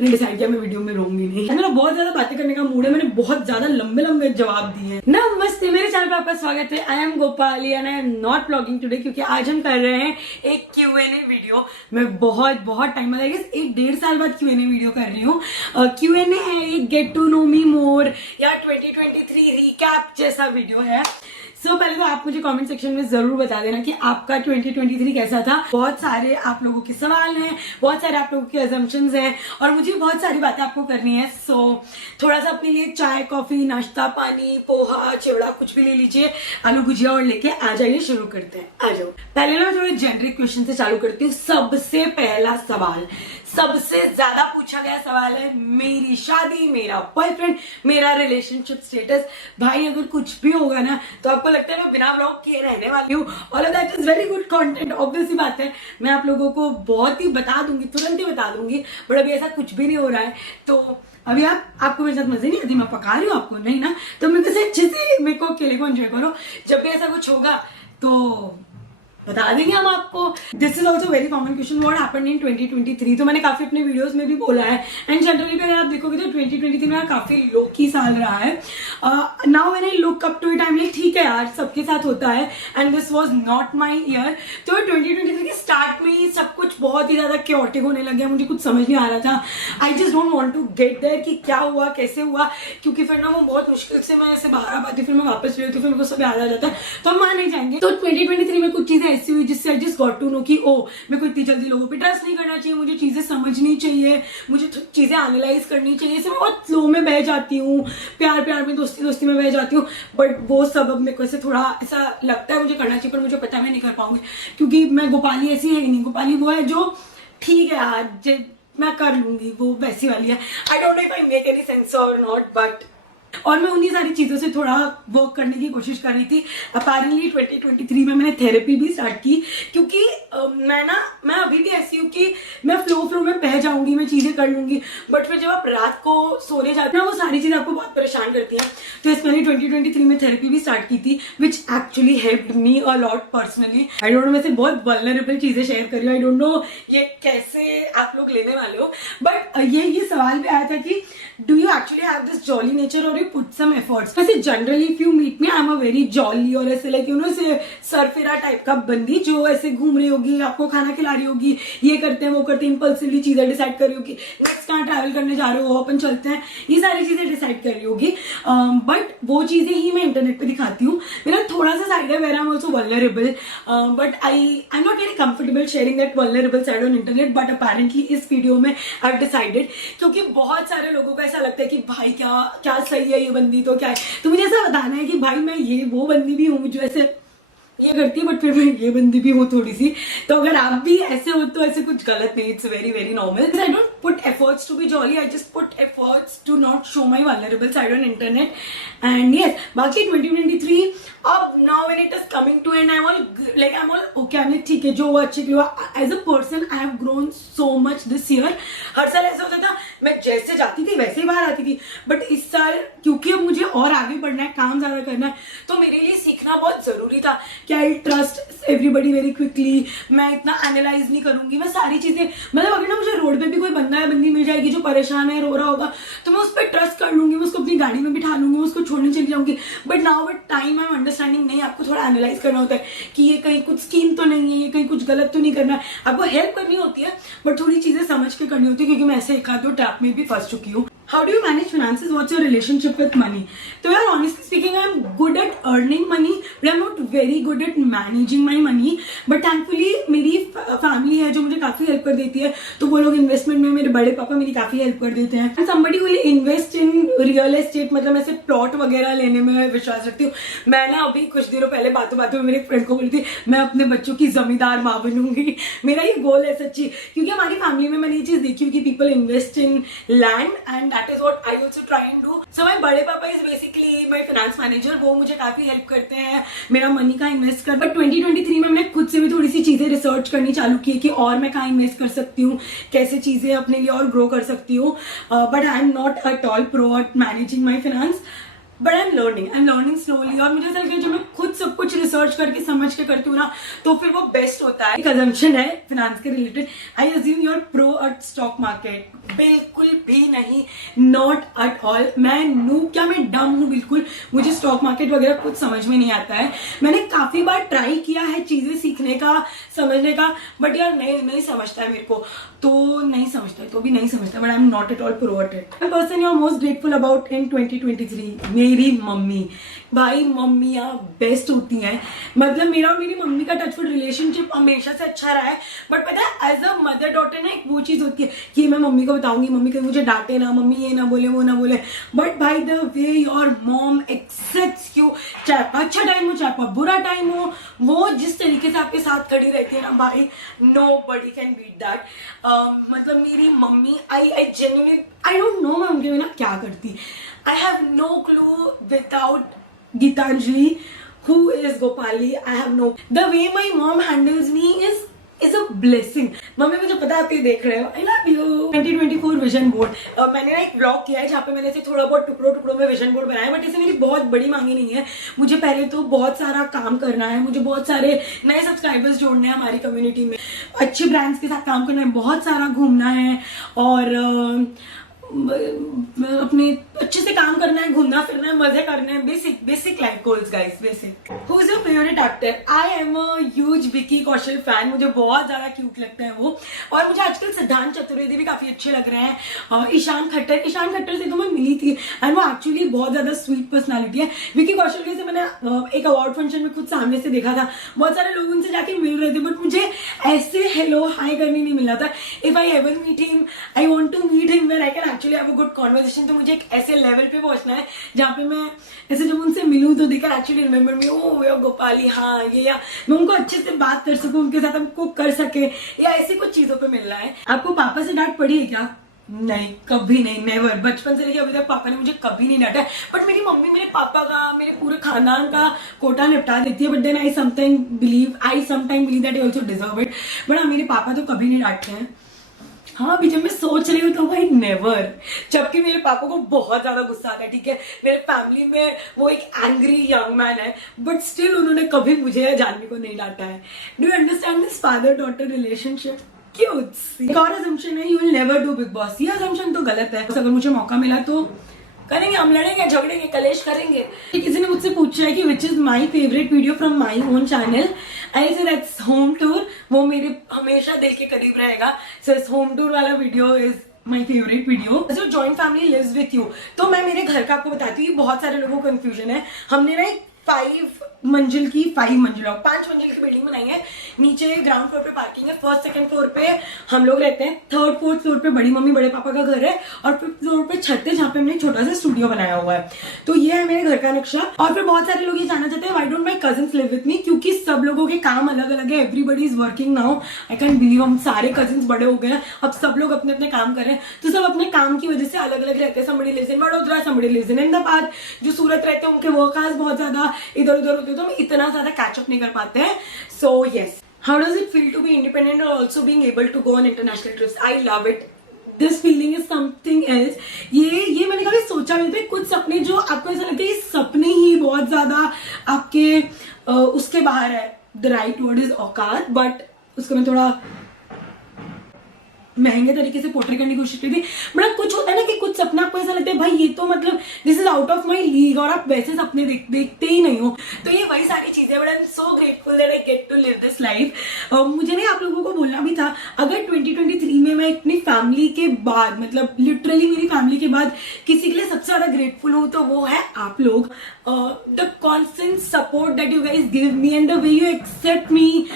मैंने डिसाइड किया मैं वीडियो में रहूंगी नहीं। मेरा बहुत ज्यादा बातें करने का मूड है, मैंने बहुत ज्यादा लंबे लंबे जवाब दिए हैं। नमस्ते, मेरे चैनल पर आपका स्वागत है। I am Gopali and I am not blogging today, क्योंकि आज हम कर रहे हैं एक Q&A वीडियो। मैं बहुत टाइम बाद, आई गेस 1-1.5 साल बाद Q&A वीडियो कर रही हूँ। Q&A है एक गेट टू नो मी मोर या 2023 रिकैप जैसा वीडियो है। पहले तो आप मुझे कमेंट सेक्शन में जरूर बता देना कि आपका 2023 कैसा था। बहुत सारे आप लोगों के सवाल हैं, बहुत सारे आप लोगों के अजम्पशंस हैं और मुझे बहुत सारी बातें आपको करनी है। थोड़ा सा अपने लिए चाय, कॉफी, नाश्ता, पानी, पोहा, चिवड़ा कुछ भी ले लीजिए, आलू भुजिया और लेके आ जाइए। शुरू करते हैं, आ जाओ। पहले ना मैं थोड़े जेनरिक क्वेश्चन से चालू करती हूँ। सबसे पहला सवाल, सबसे ज्यादा पूछा गया सवाल है मेरी शादी, मेरा बॉयफ्रेंड, मेरा रिलेशनशिप स्टेटस। भाई अगर कुछ भी होगा ना तो आपको लगता है मैं बिना ब्लॉग किए रहने वाली हूँ। All of that is very good content, obvious ही बात है। मैं आप लोगों को बहुत ही बता दूंगी, तुरंत ही बता दूंगी, बट अभी ऐसा कुछ भी नहीं हो रहा है। तो अभी आपको मेरे साथ मजे नहीं आती, मैं पका रही हूँ आपको नहीं ना, तो मेरे को अच्छे से मेरे को अकेले को एंजॉय करो। जब भी ऐसा कुछ होगा तो बता देंगे हम आपको। This is also very common question, what happened in 2023। तो मैंने काफी अपने वीडियोस में भी बोला है एंड जनरली भी अगर आप देखोगे तो 2023 मेरा काफी लो की साल रहा है। Now when I look up to it, I am like ठीक है यार, सबके साथ होता है and this was not my year. तो 2023 के स्टार्ट में ही सब कुछ बहुत ही ज्यादा क्योटिक होने लग गया, मुझे कुछ समझ नहीं आ रहा था। I just don't want to get there कि क्या हुआ, कैसे हुआ, क्योंकि फिर ना वो बहुत मुश्किल से मैं ऐसे बाहर आ पाती, फिर मैं वापस ले होती, फिर मेरे को सब याद आ जाता है, तो हम वहां नहीं जाएंगे। तो 2023 में कुछ चीजें ऐसी हुई जिससे I just got to know कि ओ मेरे को इतनी जल्दी लोगों पे ट्रस्ट नहीं करना चाहिए, मुझे चीजें समझनी चाहिए, मुझे चीजें एनालाइज करनी चाहिए। मैं बहुत फ्लो में बह जाती हूँ, प्यार में, दोस्ती में बह जाती हूँ, बट वो सब अब मेरे को ऐसे थोड़ा ऐसा लगता है मुझे करना चाहिए, पर मुझे पता है मैं नहीं कर पाऊंगी, क्योंकि मैं गोपाली ऐसी है नहीं। गोपाली वो है जो ठीक है आज मैं कर लूंगी, वो वैसी वाली है। आई don't know if I make any sense और नॉट, बट और मैं उन्हीं सारी चीजों से थोड़ा वर्क करने की कोशिश कर रही थी। अपेरेंटली 2023 में मैंने थेरेपी भी स्टार्ट की, क्योंकि मैं अभी भी ऐसी हूँ कि मैं फ्लो में बह जाऊंगी, मैं चीजें कर लूंगी, बट फिर जब आप रात को सोने जाते हैं ना वो सारी चीजें आपको बहुत परेशान करती हैं। तो इस मैंने 2023 में थेरेपी भी स्टार्ट की थी, which actually helped me a lot personally. I don't know, मैं से बहुत वल्नरेबल चीजें शेयर कर रही हूँ, आई डोंट नो ये कैसे आप लोग लेने वाले हो, बट ये सवाल भी आया था कि do you actually have this jolly nature और you put some efforts। वैसे generally if you meet me, I'm a very jolly और ऐसे लाइक ऐसे सरफिरा टाइप का बंदी जो ऐसे घूम रही होगी, आपको खाना खिला रही होगी, ये करते हैं वो करते हैं, इंपल्सिवली चीजें डिसाइड कर रही होगी, नेक्स्ट कहाँ ट्रैवल करने जा रहे हो, अपन चलते हैं, ये सारी चीजें डिसाइड कर रही होगी। बट वो चीजें ही मैं इंटरनेट पे दिखाती हूँ। मेरा थोड़ा सा साइड है where I am also vulnerable, but I am not very comfortable sharing that vulnerable side on internet, but apparently इस वीडियो में आई हैव डिसाइडेड, क्योंकि बहुत सारे लोगों को ऐसा लगता है कि भाई क्या सही है ये बंदी, तो क्या है, तो मुझे ऐसा बताना है कि भाई मैं ये वो बंदी भी हूँ जो ऐसे ये करती है, बट फिर मैं ये बंदी भी हूँ थोड़ी सी। तो अगर आप भी ऐसे हो तो ऐसे कुछ गलत नहीं, it's very normal. I don't put efforts to be jolly, I just put efforts to not show my vulnerable side on internet. And yes, बाकी 2023 अब now when it is coming to end I am all okay, I ठीक है जो हुआ अच्छे के हुआ। As a person I have grown so much this year. हर साल ऐसा होता था मैं जैसे जाती थी वैसे ही बाहर आती थी, बट इस साल क्योंकि अब मुझे और आगे बढ़ना है, काम ज्यादा करना है, तो मेरे लिए सीखना बहुत जरूरी था कि I trust everybody very quickly. मैं इतना एनालाइज नहीं करूंगी, मैं सारी चीजें, मतलब अगर ना मुझे रोड पे भी कोई बंदा या बंदी मिल जाएगी जो परेशान है, रो रहा होगा, तो मैं उस पर ट्रस्ट कर लूंगी, मैं उसको अपनी गाड़ी में बिठा लूंगी, उसको छोड़ने चली जाऊंगी। But now with time I am understanding नहीं, आपको थोड़ा एनालाइज करना होता है कि ये कहीं कुछ स्कीम तो नहीं है, ये कहीं कुछ गलत तो नहीं करना है। आपको हेल्प करनी होती है बट थोड़ी चीजें समझ के करनी होती है, क्योंकि मैं ऐसे एक आध दो ट्रैप में भी फंस चुकी हूँ। How do you manage finances? What's your relationship with money? तो यार honestly speaking, I'm good at earning money, but I'm not very good at managing my money. But thankfully मेरी फैमिली है जो मुझे काफी हेल्प कर देती है, तो वो लोग इन्वेस्टमेंट में, मेरे बड़े पापा मेरी काफी हेल्प कर देते हैं। Somebody will invest in real estate, मतलब ऐसे प्लॉट वगैरह लेने में विश्वास रखती हूँ। मैं ना अभी कुछ दिनों पहले बातों में मेरे फ्रेंड को बोली थी मैं अपने बच्चों की जमींदार माँ बनूंगी। मेरा ये गोल है सच्ची, क्योंकि हमारी फैमिली में मैंने ये चीज देखी कि people invest in land and that is what I also try and do. So my बड़े पापा is basically my finance manager, वो मुझे काफी हेल्प करते हैं मेरा मनी का इन्वेस्ट कर। बट 2023 में मैंने खुद से भी थोड़ी सी चीजें रिसर्च करनी चालू की कि और मैं कहाँ इन्वेस्ट कर सकती हूँ, कैसे चीजें अपने लिए और ग्रो कर सकती हूँ। But I am not at all pro at managing my finance. But I am learning slowly. और मुझे ऐसा लगता है जब मैं खुद सब कुछ रिसर्च करके समझ के करती हूँ ना तो फिर वो बेस्ट होता है। एक अजम्पशन है फिनांस के related, I assume you are pro at stock market. बिल्कुल भी नहीं, नॉट एट ऑल। मैं नूब क्या, मैं डम हूँ बिल्कुल। मुझे स्टॉक मार्केट वगैरह कुछ समझ में नहीं आता है। मैंने काफी बार ट्राई किया है चीजें सीखने का, समझने का, बट यार नहीं समझता है मेरे को, तो नहीं समझता है, तो भी नहीं समझता। But I am not at all pro at it. The person you are most grateful about in 2023, मेरी मम्मी। भाई मम्मियाँ बेस्ट होती हैं। मतलब मेरा और मेरी मम्मी का टचवुड रिलेशनशिप हमेशा से अच्छा रहा है। बट पता है एज अ मदर डॉटर ना एक वो चीज होती है कि मैं मम्मी को बताऊंगी, मम्मी कहीं मुझे डांटे ना, मम्मी ये ना बोले वो ना बोले। बट भाई the way your mom accepts you, चाहे अच्छा टाइम हो चाहे बुरा टाइम हो, वो जिस तरीके से आपके साथ खड़ी रहती है ना भाई, nobody can beat that. मतलब मेरी mummy I genuinely I don't know मैं उनके बिना क्या करती। I have no clue without Gitanjali, who is Gopali, I have no. The way my mom handles me is a blessing. Mummy मुझे पता है आप ये देख रहे हो, I love you. 2024 vision board, मैंने ना एक ब्लॉग किया है जहाँ पे मैंने इसे थोड़ा बहुत टुकड़ों में विजन बोर्ड बनाया, बट इसे मेरी बहुत बड़ी मांगी नहीं है। मुझे पहले तो बहुत सारा काम करना है, मुझे बहुत सारे नए सब्सक्राइबर्स जोड़ने हैं हमारी कम्युनिटी में, अच्छे ब्रांड्स के साथ काम करना है, बहुत सारा घूमना है और अपने अच्छे से काम करना है, घूमना फिरना है, मजे करने हैं। Basic life goals guys, basic. Who is your favourite actor? I am a huge Vicky Kaushal fan. मुझे बहुत ज्यादा क्यूट लगते हैं वो, और मुझे आजकल सिद्धांत चतुर्वेदी भी काफी अच्छे लग रहे हैं। ईशान खट्टर से तो मैं मिली थी, एंड वो एक्चुअली बहुत ज्यादा स्वीट पर्सनैलिटी है। विकी कौशल के से मैंने एक अवार्ड फंक्शन में खुद सामने से देखा था, बहुत सारे लोग उनसे जाके मिल रहे थे, बट मुझे ऐसे हेलो हाई करने नहीं मिला था। If I ever meet him, I want to meet him where I can actually have a good conversation. तो मुझे एक ऐसे लेवल पे पहुंचना है जहाँ पे मैं ऐसे जब उनसे मिलूं तो they can actually remember me, oh yo Gopali, हाँ ये, या मैं उनको अच्छे से बात कर सकूं, उनके साथ हमको कर सके, या ऐसी कुछ चीजों पे मिलना है। आपको पापा से डांट पड़ी है क्या? नहीं, कभी नहीं, नेवर। बचपन से लेके अभी तक पापा ने मुझे कभी नहीं डांटा। बट मेरी मम्मी मेरे पापा का, मेरे पूरे खानदान का कोटा निपटा देती है, but then I sometime believe that I also deserve it. बट मेरे पापा तो कभी नहीं डांटते हैं। हाँ, अभी जब मैं सोच रही हूँ तो भाई नेवर। जबकि मेरे पापा को बहुत ज्यादा गुस्सा आता है, ठीक है, मेरे फैमिली में वो एक एंग्री यंग मैन है, बट स्टिल उन्होंने कभी मुझे या जानवी को नहीं डांटा है। Do you understand this father daughter relationship? Cute. एक और assumption है, you will never do big boss. ये assumption तो गलत है। अगर मुझे मौका मिला तो करेंगे, हम लड़ेंगे, झगड़ेंगे, कलेश करेंगे। किसी ने मुझसे पूछा है कि which is my favourite video from my own channel. I say that's home tour. वो मेरे हमेशा दिल के करीब रहेगा। सो होम टूर वाला video is my favourite video. जो joint family lives with you, तो मैं मेरे घर का आपको बताती हूँ, बहुत सारे लोगों को कंफ्यूजन है। हमने ना एक 5 मंजिल की बिल्डिंग बनाई है। नीचे ग्राउंड फ्लोर पे पार्किंग है, फर्स्ट सेकंड फ्लोर पे हम लोग रहते हैं, थर्ड फोर्थ फ्लोर पे बड़ी मम्मी बड़े पापा का घर है, और फिफ्थ फ्लोर पे छत है जहाँ पे हमने छोटा सा स्टूडियो बनाया हुआ है। तो ये है मेरे घर का नक्शा। और फिर बहुत सारे लोग ये जानना चाहते हैं why don't my cousins live with me, क्योंकि सब लोगों के काम अलग अलग है। Everybody is working now. I can believe हम सारे कजिन्स बड़े हो गए हैं, अब सब लोग अपने अपने काम कर रहे हैं, तो सब अपने काम की वजह से अलग अलग रहते हैं। Somebody lives in Vadodara, somebody lives in Ahmedabad. जो सूरत रहते हैं उनके वर्क आवर्स बहुत ज्यादा इधर उधर होते हैं, तो हम इतना ज्यादा कैचअप नहीं कर पाते हैं। So yes, how does it feel to be independent और also being able to go on international trips? I love it. This feeling is something else. ये मैंने कभी सोचा नहीं था। कुछ सपने जो आपको ऐसा लगता है ये सपने ही बहुत ज्यादा आपके उसके बाहर है। द राइट वर्ड इज औकात, बट उसको मैं थोड़ा महंगे तरीके से पोर्ट्रे करने की कोशिश की थी। बट कुछ होता है ना कि कुछ सपना आपको ऐसा लगता है भाई ये तो मतलब this is out of my league, और आप वैसे सपने देखते ही नहीं हो। तो ये वही सारी चीजें, but I am so grateful that I get to live this life. मुझे नहीं आप लोगों को बोलना भी था, अगर 2023 में मैं अपनी फैमिली के बाद, मतलब लिटरली मेरी फैमिली के बाद किसी के लिए सबसे ज्यादा ग्रेटफुल हूँ तो वो है आप लोग। The constant support that you guys give me and the way you accept me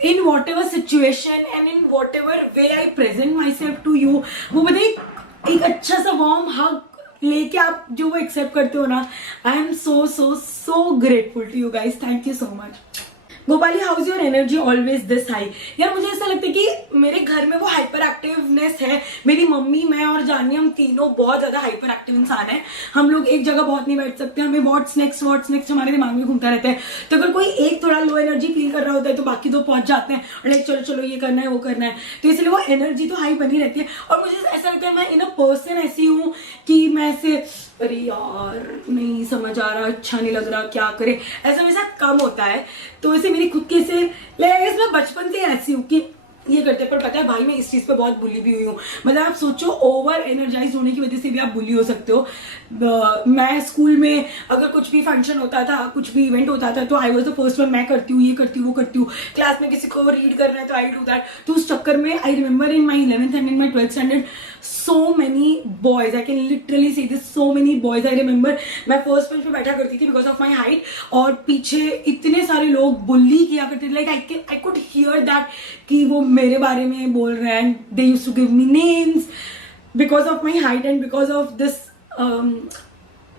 in whatever situation and in whatever way I present myself to you। वो बताइए एक अच्छा सा वार्म हग लेके आप जो वो एक्सेप्ट करते हो ना, I M so grateful to you guys। thank you so much। Gopali, how is your energy always this high? यार मुझे ऐसा लगता है कि मेरे घर में वो हाइपर एक्टिवनेस है। मेरी मम्मी, मैं और जानी, हम तीनों बहुत ज्यादा हाइपर एक्टिव इंसान हैं। हम लोग एक जगह बहुत नहीं बैठ सकते, हमें व्हाट्स नेक्स्ट हमारे दिमाग में घूमता रहता है। तो अगर कोई एक थोड़ा लो एनर्जी फील कर रहा होता है तो बाकी दो पहुंच जाते हैं और लाइक चलो ये करना है वो करना है, तो इसलिए वो एनर्जी तो हाई बनी रहती है। और मुझे ऐसा लगता है मैं इन अ पर्सन ऐसी हूँ कि मैं ऐसे अरे यार नहीं समझ आ रहा, अच्छा नहीं लग रहा, क्या करे, ऐसा मेरे साथ कम होता है। तो ऐसे मेरी खुद के से मैं बचपन से ऐसी हूँ कि ये करते, पर पता है भाई मैं इस चीज पे बहुत बुली भी हुई हूँ। मतलब आप सोचो, ओवर एनर्जाइज होने की वजह से भी आप बुली हो सकते हो। मैं स्कूल में अगर कुछ भी फंक्शन होता था, कुछ भी इवेंट होता था, तो I was the first one, मैं करती हूँ, ये करती हूँ, वो करती हूँ। क्लास में किसी को रीड करना है तो आई डू दैट। तो उस चक्कर में I remember in my 11th and in my 12th standard so many boys, I can literally say this, so many boys I remember। मैं फर्स्ट बेंच पे बैठा करती थी बिकॉज ऑफ माई हाइट, और पीछे इतने सारे लोग बुल्ली किया करते थे। Like I could hear that कि वो मेरे बारे में बोल रहे हैं, and they used to give me names because of my height and because of this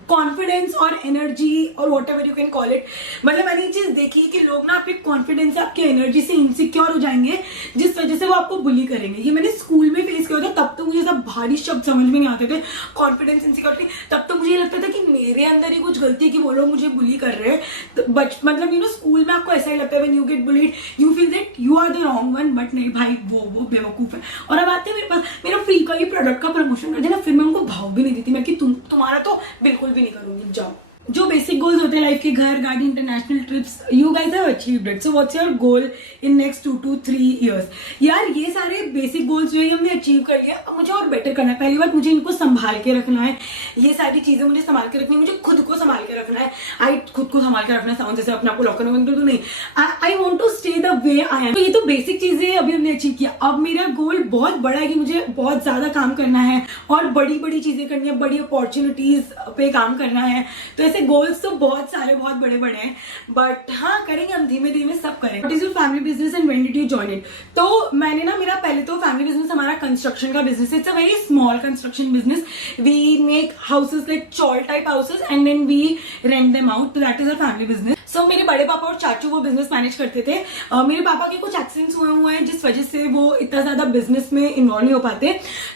confidence और एनर्जी और whatever you can call it. मतलब मैंने ये चीज देखी कि लोग ना आपके कॉन्फिडेंस से, आपके एनर्जी से इनसिक्योर हो जाएंगे, जिस वजह से वो आपको बुली करेंगे। ये मैंने स्कूल में फेस किया था, तब तो मुझे सब भारी शब्द समझ में नहीं आते थे, कॉन्फिडेंस, इनसिक्योरिटी। तब तो मुझे लगता था कि मेरे अंदर ही कुछ गलती है कि वो लोग मुझे बुली कर रहे हैं। तो मतलब यू नो स्कूल में आपको ऐसा ही लगता है, when you get bullied you feel that you are the wrong one, but नहीं भाई वो बेवकूफ है। और अब आते हैं मेरे पास, मेरा फ्री का ही प्रोडक्ट का प्रमोशन कर देना, फिर मैं उनको भाव भी नहीं देती मैं कि तुम्हारा तो बिल्कुल भी नहीं करूंगी, जाओ। जो बेसिक गोल्स होते हैं लाइफ के, घर, गाड़ी, international trips, you guys have achieved it. So what's your goal in next 2 to 3 years? यार ये सारे बेसिक गोल्स जो है हमने अचीव कर लिया, अब मुझे और बेटर करना है। पहली बात, मुझे इनको संभाल के रखना है, ये सारी चीजें मुझे संभाल के रखनी है, मुझे खुद को संभाल के रखना है। खुद को संभाल के रखना साउंड जैसे अपने आपको लॉकर में तो नहीं, I want to stay the way I am. तो ये तो बेसिक चीजें अभी हमने अचीव किया। अब मेरा गोल बहुत बड़ा है कि मुझे बहुत ज्यादा काम करना है और बड़ी बड़ी चीजें करनी है, बड़ी अपॉर्चुनिटीज पे काम करना है। तो ऐसे गोल्स तो बहुत सारे, बहुत बड़े बड़े हैं, बट हाँ करेंगे हम, धीमे धीमे सब करेंगे। What is your family business and when did you join it? तो मैंने ना, मेरा पहले तो फैमिली बिजनेस हमारा कंस्ट्रक्शन का business, it's a very small construction business. We make houses like chawl type houses and then we rent them out, तो that is a family business. So मेरे बड़े पापा और चाचू वो बिजनेस मैनेज करते थे। मेरे पापा के कुछ एक्सीडेंट्स हुए हैं जिस वजह से वो इतना ज्यादा बिजनेस में इन्वॉल्व नहीं हो पाते।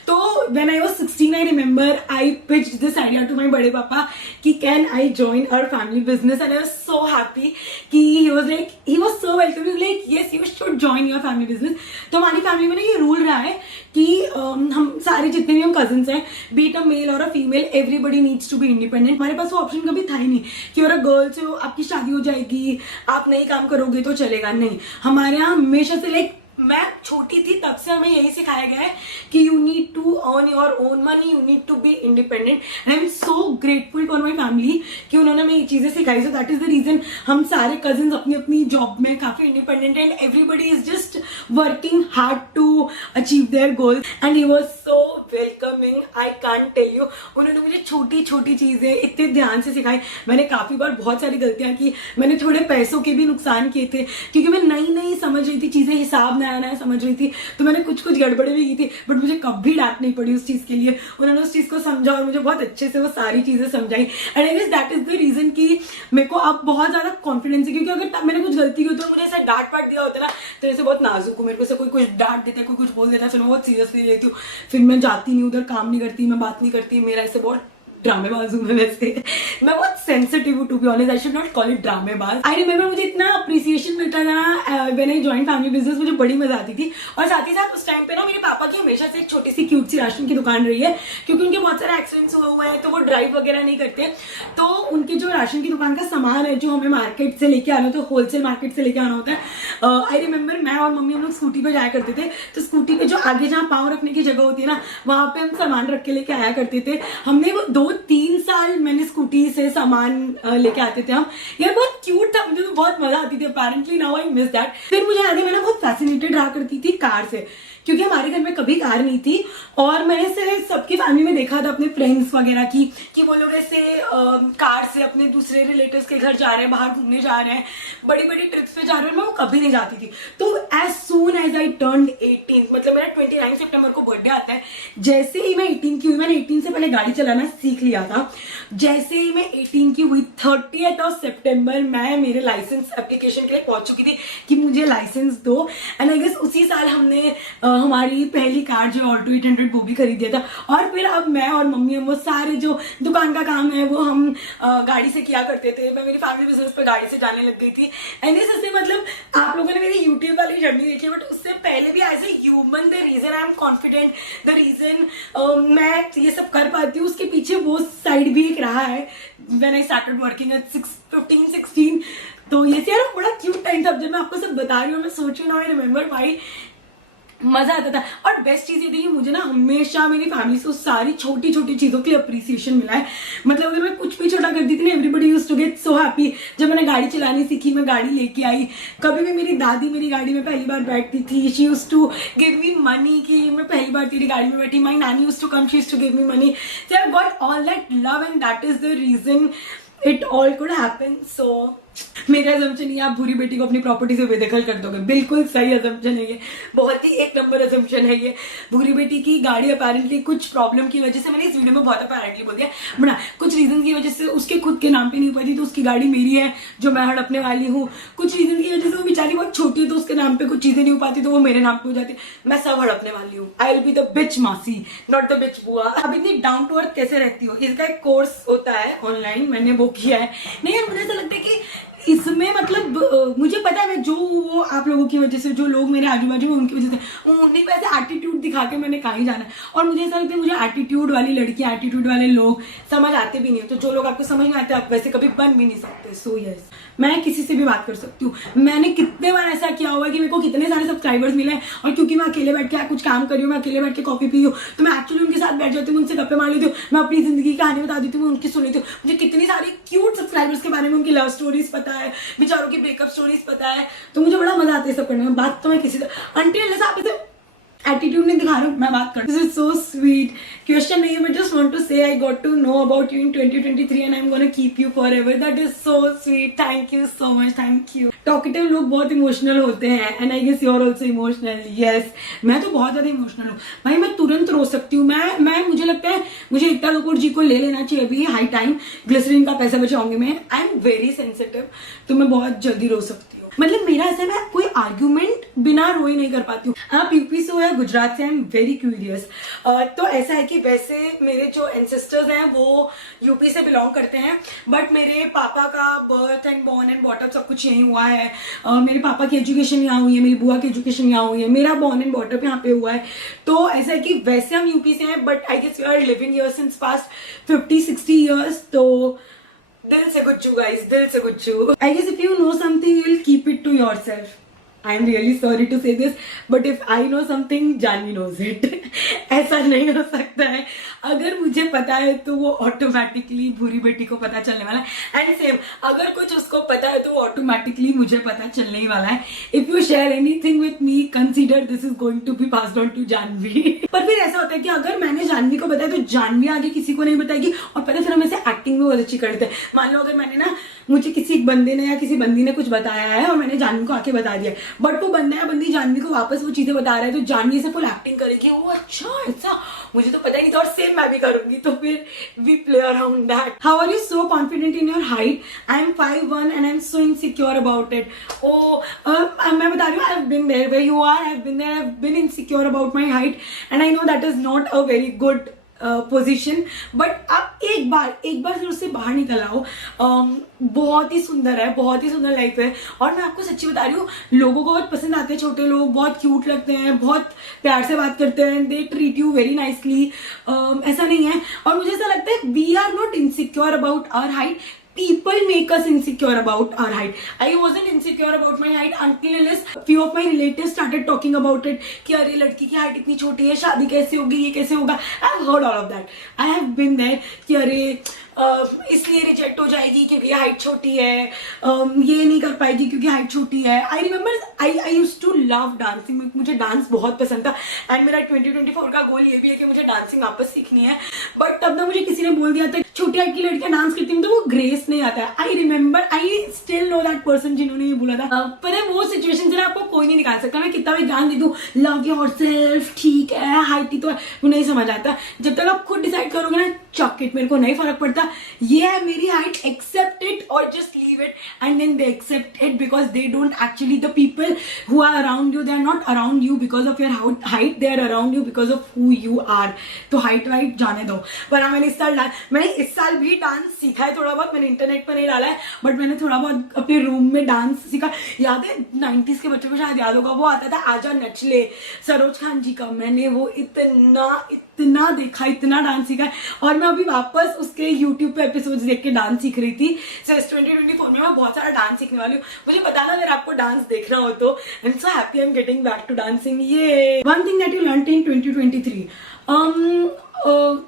तो when I was 16 I remember I pitched this idea to my बड़े पापा कि can I join our family business, and I was so happy कि he was so welcome, like yes you should join your family business. तो हमारी family में ना ये rule रहा है कि हम सारे जितने भी हम कजिन्स हैं, बी इट अ मेल और a female, everybody needs to be independent. हमारे पास वो ऑप्शन कभी था ही नहीं कि और अ गर्ल से आपकी शादी हो जाएगी, आप नहीं काम करोगे तो चलेगा, नहीं। हमारे यहाँ हमेशा से, लाइक मैं छोटी थी तब से हमें यही सिखाया गया है कि you need to earn your own money, you need to be independent. And I am so grateful for my family कि उन्होंने हमें ये चीजें सिखाई। So that is the reason हम सारे कजिन्स अपनी अपनी जॉब में काफी independent and everybody is just working hard to achieve their goals. And he was so welcoming, I can't tell you. उन्होंने मुझे छोटी छोटी चीजें इतने ध्यान से सिखाई। मैंने काफी बार बहुत सारी गलतियां की, मैंने थोड़े पैसों के भी नुकसान किए थे क्योंकि मैं नई नई समझ रही थी चीजें, हिसाब नया नया समझ रही थी, तो मैंने कुछ गड़बड़े भी की थी, बट मुझे कभी डांट नहीं पड़ी उस चीज के लिए। उन्होंने उस चीज को समझा और मुझे बहुत अच्छे से वो सारी चीजें समझाई। And I guess that is the reason कि मेरे को अब बहुत ज्यादा कॉन्फिडेंस है, क्योंकि अगर मैंने कुछ गलती की तो मुझे ऐसा डांट पाट दिया होता ना, तो ऐसे बहुत नाजुक हूँ, मेरे को से कोई कुछ डांट देता है, कोई कुछ बोल देता है, फिर मैं बहुत सीरियसली लेती हूँ, फिर मैं जाती नहीं उधर, काम नहीं करती, मैं बात नहीं करती, मेरा ऐसे बहुत ड्रामेबाज हूँ मैं। वैसे मैं बहुत सेंसिटिव हूँ, to be honest, I should not call it ड्रामेबाज। आई रिमेंबर मुझे इतना अप्रिसिएशन मिलता था ना when I join family business, मुझे बड़ी मजा आती थी। और साथ ही साथ उस टाइम पे ना मेरे पापा की हमेशा से एक छोटी सी क्यूट सी राशन की दुकान रही है, क्योंकि उनके बहुत सारे एक्सीडेंट्स हुए हैं तो वो ड्राइव वगैरह नहीं करते। तो उनके जो राशन की दुकान का सामान है जो हमें मार्केट से लेके आना होता है, होलसेल मार्केट से लेके आना होता है। आई रिमेंबर मैं और मम्मी हम लोग स्कूटी पे जाया करते थे, तो स्कूटी पे जो आगे जहाँ पाँव रखने की जगह होती है ना, वहां पे हम सामान रख के लेके आया करते थे। हमने वो 2-3 साल मैंने स्कूटी से सामान लेके आते थे हम। यार बहुत क्यूट था, मुझे तो बहुत मजा आती थी। Apparently now I miss that. फिर मुझे याद है, मैं ना बहुत फैसिनेटेड रहा करती थी कार से, क्योंकि हमारे घर में कभी कार नहीं थी और मैंने से सबकी फैमिली में देखा था अपने फ्रेंड्स वगैरह की कि वो लोग ऐसे कार से अपने दूसरे रिलेटिव्स के घर जा रहे हैं, बाहर घूमने जा रहे हैं, बड़ी बड़ी ट्रिप्स पे जा रहे हैं। मैं वो कभी नहीं जाती थी। तो as soon as I turn 18, मतलब मेरा 29 सितंबर को बर्थडे आता है, जैसे ही मैं 18 की हुई, मैंने 18 से पहले गाड़ी चलाना सीख लिया था। जैसे ही मैं 18 की हुई, 30 सितंबर मैं मेरे लाइसेंस एप्लीकेशन के लिए पहुंच चुकी थी कि मुझे लाइसेंस दो। एंड आई गेस उसी साल हमने हमारी पहली कार जो ऑल्टो 800 वो भी खरीद दिया था। और फिर अब मैं और मम्मी हम वो सारे जो दुकान का काम है वो हम गाड़ी से किया करते थे। मैं मेरी फैमिली बिजनेस पे गाड़ी से जाने लग गई थी। एंड इससे मतलब आप लोगों ने मेरी यूट्यूब वाली जर्नी देखी, बट उससे पहले भी as a human the reason I am confident, the reason मैं ये सब कर पाती हूँ, उसके पीछे वो साइड भी एक रहा है। When I started working at 15-16, तो ये यार बड़ा क्यूट टाइम था। जब मैं आपको सब बता रही हूँ, मैं सोच रही हूँ, आई रिमेम्बर भाई मजा आता था। और बेस्ट चीज ये थी कि मुझे ना हमेशा मेरी फैमिली से उस सारी छोटी छोटी चीजों के लिए अप्रिसिएशन मिला है। मतलब अगर मैं कुछ भी छोटा करती थी ना, everybody used to get so happy. जब मैंने गाड़ी चलानी सीखी, मैं गाड़ी लेके आई, कभी भी मेरी दादी मेरी गाड़ी में पहली बार बैठती थी, she used to give me money कि मैं पहली बार तेरी गाड़ी में बैठी। माई नानी used to come, she used to give me money. So I got all that love and that is the reason it all could happen. So मेरा assumption ये, आप बुरी बेटी को अपनी प्रॉपर्टी से बेदखल कर दोगे, बिल्कुल सही असम्पशन है ये, बहुत ही एक नंबर असम्पशन है ये। बुरी बेटी की गाड़ी अपेरेंटली कुछ प्रॉब्लम की वजह से, मैंने इस वीडियो में बहुत अपेरेंटली बोल दिया, बना कुछ रीजन की वजह से उसके खुद के नाम पे नहीं पाती, तो उसकी गाड़ी मेरी है जो मैं हड़पने वाली हूँ। कुछ रीजन की वजह से वो बेचारी बहुत छोटी है, तो उसके नाम पे कुछ चीजें नहीं हो पाती, तो वो मेरे नाम पे हो जाती। मैं सब हड़पने वाली हूँ। आई विल बी द बिच मासी, नॉट द बिच बुआ। अब इतनी डाउन टू अर्थ कैसे रहती हो, इसका एक कोर्स होता है ऑनलाइन, मैंने वो किया है। नहीं यार, मुझे ऐसा लगता है कि इसमें मतलब मुझे पता है, मैं जो वो आप लोगों की वजह से, जो लोग मेरे आजू बाजू में उनकी वजह से, उन्हीं वैसे एटीट्यूड दिखा के मैंने कहीं जाना है। और मुझे ऐसा लगता है मुझे एटीट्यूड वाली लड़की, एटीट्यूड वाले लोग समझ आते भी नहीं है। तो जो लोग आपको समझ में आते हैं, आप वैसे कभी बन भी नहीं सकते। सो यस, मैं किसी से भी बात कर सकती हूँ। मैंने कितने बार ऐसा किया हुआ है कि मेरे को कितने सारे सब्सक्राइबर्स मिले हैं, और क्योंकि मैं अकेले बैठ के कुछ काम कर रही हूँ, मैं अकेले बैठ के कॉफी पी हूँ, तो मैं एक्चुअली उनके साथ बैठ जाती हूँ, उनसे गप्पे मार लेती हूँ, मैं अपनी जिंदगी की कहानी बता देती हूँ, मैं उनकी सुन लेती हूँ। मुझे कितनी सारी क्यूट सब्सक्राइबर्स के बारे में, उनकी लव स्टोरीज पता है, बेचारों की ब्रेकअप स्टोरीज पता है। तो मुझे बड़ा मजा आता है सब करने में। बात तो मैं किसी से अनटिल आप इसे एटीट्यूड नहीं दिखा रहा हूँ, मैं बात कर। This is so sweet. Question नहीं है, but just want to say I got to know about you in 2023 and I am gonna keep you forever. That is so sweet, thank you so much, thank you. Talkative लोग बहुत emotional होते हैं, and I guess you are also emotional. Yes, मैं तो बहुत ज्यादा emotional हूँ भाई, मैं तुरंत रो सकती हूँ। मैं मुझे लगता है मुझे एकता कपूर जी को ले लेना चाहिए अभी, हाई टाइम। ग्लिसरीन का पैसा बचाऊंगी मैं। आई एम वेरी सेंसिटिव, तो मैं बहुत जल्दी रो सकती हूँ। मतलब मेरा ऐसा, मैं कोई आर्ग्यूमेंट बिना रोए नहीं कर पाती हूँ। आप यूपी से हो या गुजरात से, आई एम वेरी क्यूरियस। तो ऐसा है कि वैसे मेरे जो एंसेस्टर्स हैं वो यूपी से बिलोंग करते हैं, बट मेरे पापा का birth and born and brought up सब कुछ यहीं हुआ है। मेरे पापा की एजुकेशन यहाँ हुई है, मेरी बुआ की एजुकेशन यहाँ हुई है, मेरा बॉर्न एंड बॉटअप यहाँ पे हुआ है। तो ऐसा है कि वैसे हम यूपी से हैं, but I guess you are living here since past 50-60 years. तो दिल से गुच्चू गाइस, दिल से गुच्चू। I guess if you know something, you will keep it to yourself. I am really sorry to say this, but if I know something, Janvi knows it. ऐसा नहीं हो सकता है। अगर मुझे पता है तो वो ऑटोमेटिकली बुरी बेटी को पता चलने वाला है, एंड सेम अगर कुछ उसको पता है तो वो ऑटोमेटिकली मुझे पता चलने ही वाला है। If you share anything with me, consider this is going to be passed on to Janhvi. पर फिर ऐसा होता है कि अगर मैंने जानवी को बताया तो जानवी आगे किसी को नहीं बताएगी, और पता फिर हम ऐसे एक्टिंग भी बहुत अच्छी करते हैं। मान लो अगर मैंने ना, मुझे किसी बंदे ने या किसी बंदी ने कुछ बताया है और मैंने जानवी को आके बता दिया, बट वो बंदा या बंदी जानवी को वापस वो चीजें बता रहा है, तो जानवी से फुल एक्टिंग करेगी, वो अच्छा मुझे तो पता ही नहीं था, और सेम मैं भी करूंगी। तो फिर we play around that. How are you so confident in your height? I am 5'1" and I am so insecure about it. मैं बता रही हूँ, I have been there where you are, I have been there, I have been insecure about my height, and I know that is not a very good position, but आप एक बार से उससे बाहर निकल आओ। बहुत ही सुंदर है, बहुत ही सुंदर लाइफ है। और मैं आपको सच्ची बता रही हूँ, लोगों को बहुत पसंद आते हैं छोटे लोग, बहुत क्यूट लगते हैं, बहुत प्यार से बात करते हैं, they treat you very nicely. ऐसा नहीं है। और मुझे ऐसा लगता है we are not insecure about our height, people make us insecure about our height. I wasn't insecure about my height until unless few of my relatives started talking about it कि अरे लड़की की हाइट इतनी छोटी है, शादी कैसे होगी, ये कैसे होगा। I have heard all of that. I have been there कि अरे इसलिए रिजेक्ट हो जाएगी क्योंकि हाइट छोटी है, ये नहीं कर पाएगी क्योंकि हाइट छोटी है। I remember I used to love dancing, मुझे डांस बहुत पसंद था, एंड मेरा 2024 का गोल ये भी है कि मुझे डांसिंग वापस सीखनी है। बट तब ना मुझे किसी ने बोल दिया था छोटी हाइट की लड़कियां डांस करती हैं तो वो ग्रेस नहीं आता है। I remember, I still know that person जिन्होंने ये बोला था। पर वो सिचुएशन से आपको कोई नहीं निकाल सकता, मैं कितना भी ज्ञान दे दूं, लव योरसेल्फ, ठीक है हाइट ही तो है, वो नहीं समझ आता। जब तक आप खुद डिसाइड करोगे ना, चॉक इट, मेरे को नहीं फर्क पड़ता, था ये है मेरी हाइट, एक्सेप्ट इट और just leave it, and then they accept it because they don't actually, the people who are around you they are not around you because of your height, they are around you because of who you are. तो height वाइट जाने दो. पर हाँ, मैंने इस साल भी डांस सीखा है थोड़ा बहुत. मैंने इंटरनेट पर नहीं डाला है बट मैंने थोड़ा बहुत अपने रूम में डांस सीखा. याद है 90s के बच्चों को शायद याद होगा, वो आता था आजा नच ले, सरोज खान जी का. मैंने वो इतना देखा, इतना डांस सीखा है. और मैं अभी वापस उसके YouTube पे एपिसोड्स देख के डांस सीख रही थी. सो इस 2024 में मैं बहुत सारा डांस सीखने वाली हूँ. मुझे बताना अगर आपको डांस देखना हो तो. I am so happy I am getting back to dancing. ये one thing that you learn in 2023,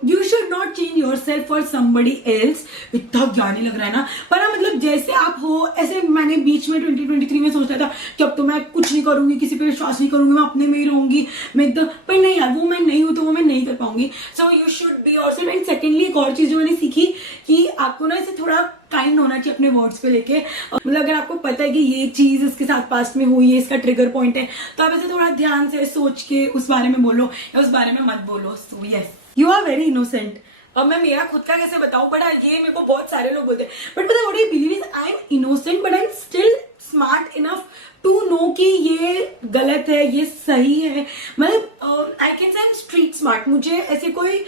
you should not change yourself for somebody else. इतना ज्ञानी लग रहा है ना, पर ना मतलब जैसे आप हो ऐसे. मैंने बीच में 2023 में सोचा था कि अब तो मैं कुछ नहीं करूंगी, किसी पे विश्वास नहीं करूंगी, मैं अपने में ही रहूंगी, मैं एकदम. पर नहीं यार, वो मैं नहीं हूं तो वो मैं नहीं कर पाऊंगी. So you should be yourself. And secondly एक और चीज जो मैंने सीखी कि आपको ना ऐसे थोड़ा काइंड होना चाहिए अपने वर्ड्स पे लेके. मतलब अगर आपको पता है कि ये चीज इसके साथ पास्ट में हुई है, इसका ट्रिगर पॉइंट है, तो आप ऐसे थोड़ा ध्यान से सोच के उस बारे में बोलो या उस बारे में मत बोलो. So yes, you are very innocent. अब मैं मेरा खुद का कैसे बताऊं, बट ये मेरे को बहुत सारे लोग बोलते हैं. बट पता है what I believe is, I am innocent but I am still smart enough to know कि ये गलत है, ये सही है. मतलब I can say I am street smart. मुझे ऐसे कोई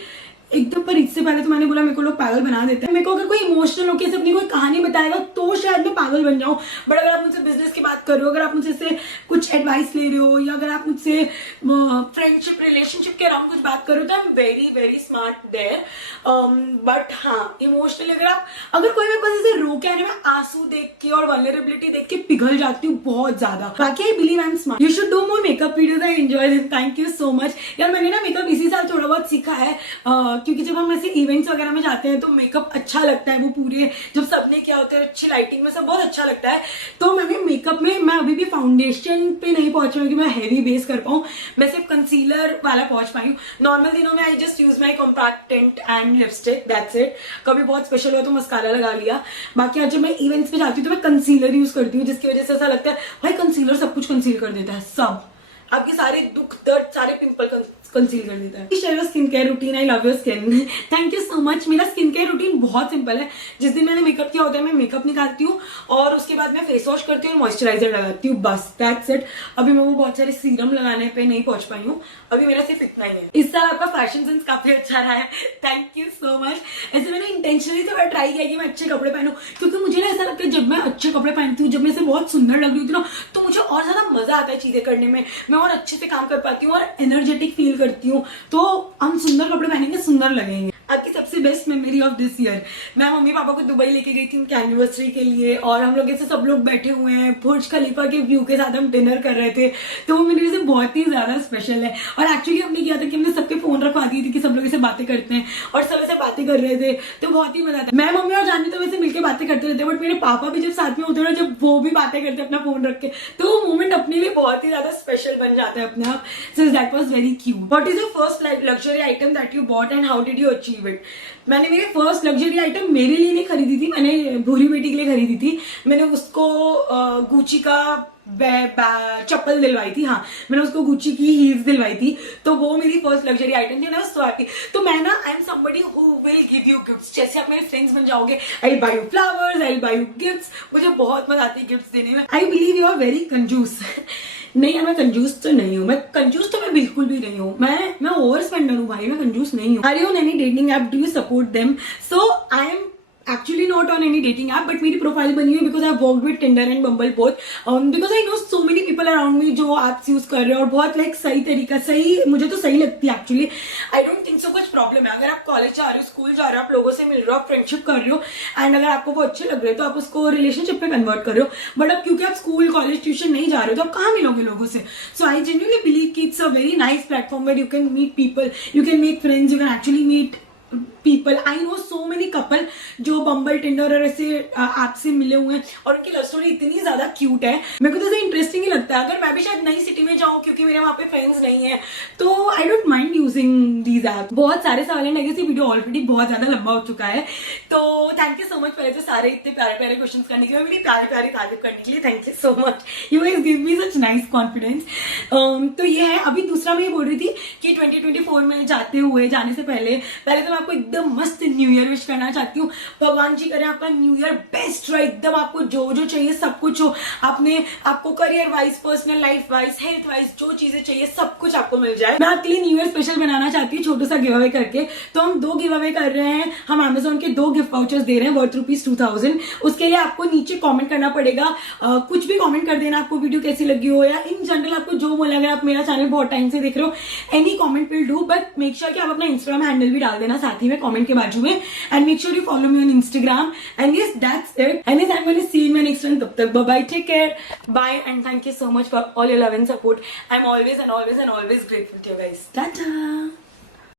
एकदम, पर इससे पहले तो मैंने बोला मेरे को लोग पागल बना देते हैं. मेरे को अगर कोई इमोशनल होकर अपनी कोई कहानी बताएगा तो शायद मैं पागल बन जाऊं. बट अगर आप मुझसे बिजनेस की बात कर रहे हो, अगर आप मुझसे से कुछ एडवाइस ले रहे हो, या अगर आप मुझसे फ्रेंडशिप रिलेशनशिप के अराउंड कुछ बात कर रहे हो, तो I am very very smart there. But हाँ, इमोशनली अगर कोई मेरे पास ऐसे रो के आने में आंसू देख के और वल्नरेबिलिटी देख के पिघल जाती हूँ बहुत ज्यादा. बाकी I believe I am smart. You should do more makeup videos, I enjoy them. Thank you so much यार. मैंने ना मेकअप इसी साल थोड़ा बहुत सीखा है, क्योंकि जब हम ऐसे इवेंट्स वगैरह में जाते हैं तो मेकअप अच्छा लगता है. वो पूरे जब सबने किया होता है अच्छी लाइटिंग में, सब बहुत अच्छा लगता है. तो मैंने मेकअप में, मैं अभी भी फाउंडेशन पे नहीं पहुंची हूँ कि मैं हेवी बेस कर पाऊँ. मैं सिर्फ कंसीलर वाला पहुंच पाई हूँ. नॉर्मल दिनों में I just use my compact tint and lipstick, that's it. कभी बहुत स्पेशल हुआ तो मस्कारा लगा लिया. बाकी आज जब मैं इवेंट्स पे जाती हूँ तो मैं कंसीलर यूज करती हूँ, जिसकी वजह से ऐसा लगता है भाई कंसीलर सब कुछ कंसील कर देता है. सब आपके सारे दुख दर्द, सारे पिंपल कंसील कर देता है. Share your skin care routine. I love your skin. Thank you so much. मेरा स्किन केयर रूटीन बहुत सिंपल है. जिस दिन मैंने मेकअप किया होता है मैं मेकअप निकालती हूँ और उसके बाद मैं फेस वॉश करती हूँ और मॉइस्चराइजर लगाती हूँ, बस दैट्स इट. अभी मैं वो बहुत सारे सीरम लगाने पे नहीं पहुंच पाई हूँ. अभी मेरा सिर्फ इतना ही है. इस साल आपका फैशन सेंस काफी अच्छा रहा है. Thank you so much. ऐसे मैंने इंटेंशनली थोड़ा ट्राई किया कि मैं अच्छे कपड़े पहनूं, क्योंकि मुझे ना ऐसा लगता है जब मैं अच्छे कपड़े पहनती हूँ, जब मैं से बहुत सुंदर लग रही होती हूँ ना, तो मुझे और ज्यादा मजा आता है चीजें करने में. मैं और अच्छे से काम कर पाती हूँ और एनर्जेटिक फील करती हूँ. तो हम सुंदर कपड़े पहनेंगे, सुंदर लगेंगे. आपकी सबसे best memory of this year, मैं मम्मी पापा को दुबई लेके गई थी उनकी एनिवर्सरी के लिए, और हम लोग ऐसे सब लोग बैठे हुए हैं, बुर्ज खलीफा के व्यू के साथ हम डिनर कर रहे थे. तो वो मेरे लिए बहुत ही ज्यादा स्पेशल है. और एक्चुअली हमने किया था कि हमने सबके फोन रखवा दिए थे कि सब लोग ऐसे बातें करते हैं, और सब ऐसे बातें कर रहे थे. तो बहुत ही मजा आता है. मैं, मम्मी और जानवी तो वैसे मिलकर बातें करते रहते हैं, बट मेरे पापा भी जब साथ में होते हैं ना, जब वो भी बातें करते हैं अपना फोन रख के, तो वो मोमेंट अपने लिए बहुत ही ज्यादा स्पेशल बन जाता है अपने आप. So that was very cute. What is your first luxury item that you bought and how did you achieve it? मैंने मेरी फर्स्ट लग्जरी आइटम मेरे लिए नहीं खरीदी थी, मैंने भूरी बेटी के लिए खरीदी थी. मैंने उसको गुची का चप्पल दिलवाई थी. हाँ, मैंने उसको गुची की हील्स दिलवाई थी. तो वो मेरी फर्स्ट लग्जरी आइटम थी. मैं सो हैप्पी. तो मैं ना, I am somebody who will give you gifts. जैसे आप मेरे फ्रेंड्स बन जाओगे, I will buy you flowers, I will buy you gifts. मुझे बहुत मजा आती है गिफ्ट्स देने में. I believe you are very कंजूस. नहीं यार, मैं कंजूस तो नहीं हूँ. मैं बिल्कुल भी नहीं हूँ. मैं ओवर स्पेंडर हूँ भाई, मैं कंजूस नहीं हूँ. Are you on any dating app? Do you support them? So I am actually not on any dating app, but मेरी प्रोफाइल बनी है because I've worked with Tinder and Bumble both, because I know so many people around me जो apps use कर रहे हैं और बहुत like सही तरीका, सही मुझे तो सही लगती है actually. I don't think so कुछ प्रॉब्लम है. अगर आप कॉलेज जा रहे हो, स्कूल जा रहे हो, आप लोगों से मिल रहे हो, आप फ्रेंडशिप कर रहे हो, एंड अगर आपको वो अच्छे लग रहे हो तो आप उसको रिलेशनशिप में कन्वर्ट कर रहे हो. बट अब क्योंकि आप स्कूल, कॉलेज, ट्यूशन नहीं जा रहे हो तो आप कहाँ मिलोगे लोगों से? सो आई जेन्युइनली बिलीव कि it's a very nice platform where you can meet people, you can make friends, you can actually meet people. I know so many couple जो जो बम्बल, टिंडर और ऐसे ऐप से मिले हुए हैं, और उनकी लव स्टोरी इतनी ज्यादा क्यूट है, मेरे को तो इंटरेस्टिंग ही लगता है। अगर मैं भी शायद नई सिटी में जाऊँ, क्योंकि मेरे वहाँ पे फ्रेंड्स नहीं है, तो I don't mind using these app. बहुत सारे सवाल हैं, लेकिन वीडियो ऑलरेडी बहुत ज्यादा लंबा हो चुका है, तो थैंक यू सो मच पहले तो सारे इतने प्यारे प्यारे क्वेश्चन करने के लिए, मेरी प्यारी प्यारी तारीफ करने के लिए। Thank you so much, you guys give me such nice confidence. तो ये है। अभी दूसरा मैं ये बोल रही थी कि 2024 में जाने से पहले तो मैं आपको एकदम मस्त न्यू ईयर विश करना चाहती हूँ। भगवान जी करे आपका न्यू ईयर बेस्ट रहे, एकदम आपको जो जो चाहिए सब कुछ हो, आपको career wise, personal life wise, health wise जो चीजें चाहिए सब कुछ आपको मिल जाए। मैं आपके लिए न्यू ईयर स्पेशल बनाना चाहती हूँ, छोटा सा गिव अवे करके। तो हम 2 गिव अवे कर रहे हैं, हम Amazon के 2 गिफ्ट वाउचर्स दे रहे हैं वर्थ ₹2000। उसके लिए आपको नीचे कमेंट करना पड़ेगा, कुछ भी कमेंट कर देना, आपको वीडियो कैसी लगी हो, या इन जनरल आपको जो बोला। अगर आप मेरा चैनल बहुत टाइम से देख रहे हो, any comment will do, but make sure कि आप अपना इंस्टाग्राम हैंडल भी डाल देना साथ ही में कमेंट के बाजू में, and make sure you follow me on Instagram. And yes, that's it, and I am going to see you in my next one. तब तक bye bye, take care, bye, and thank you so much for all your love and support. I am always grateful to you guys. Tata.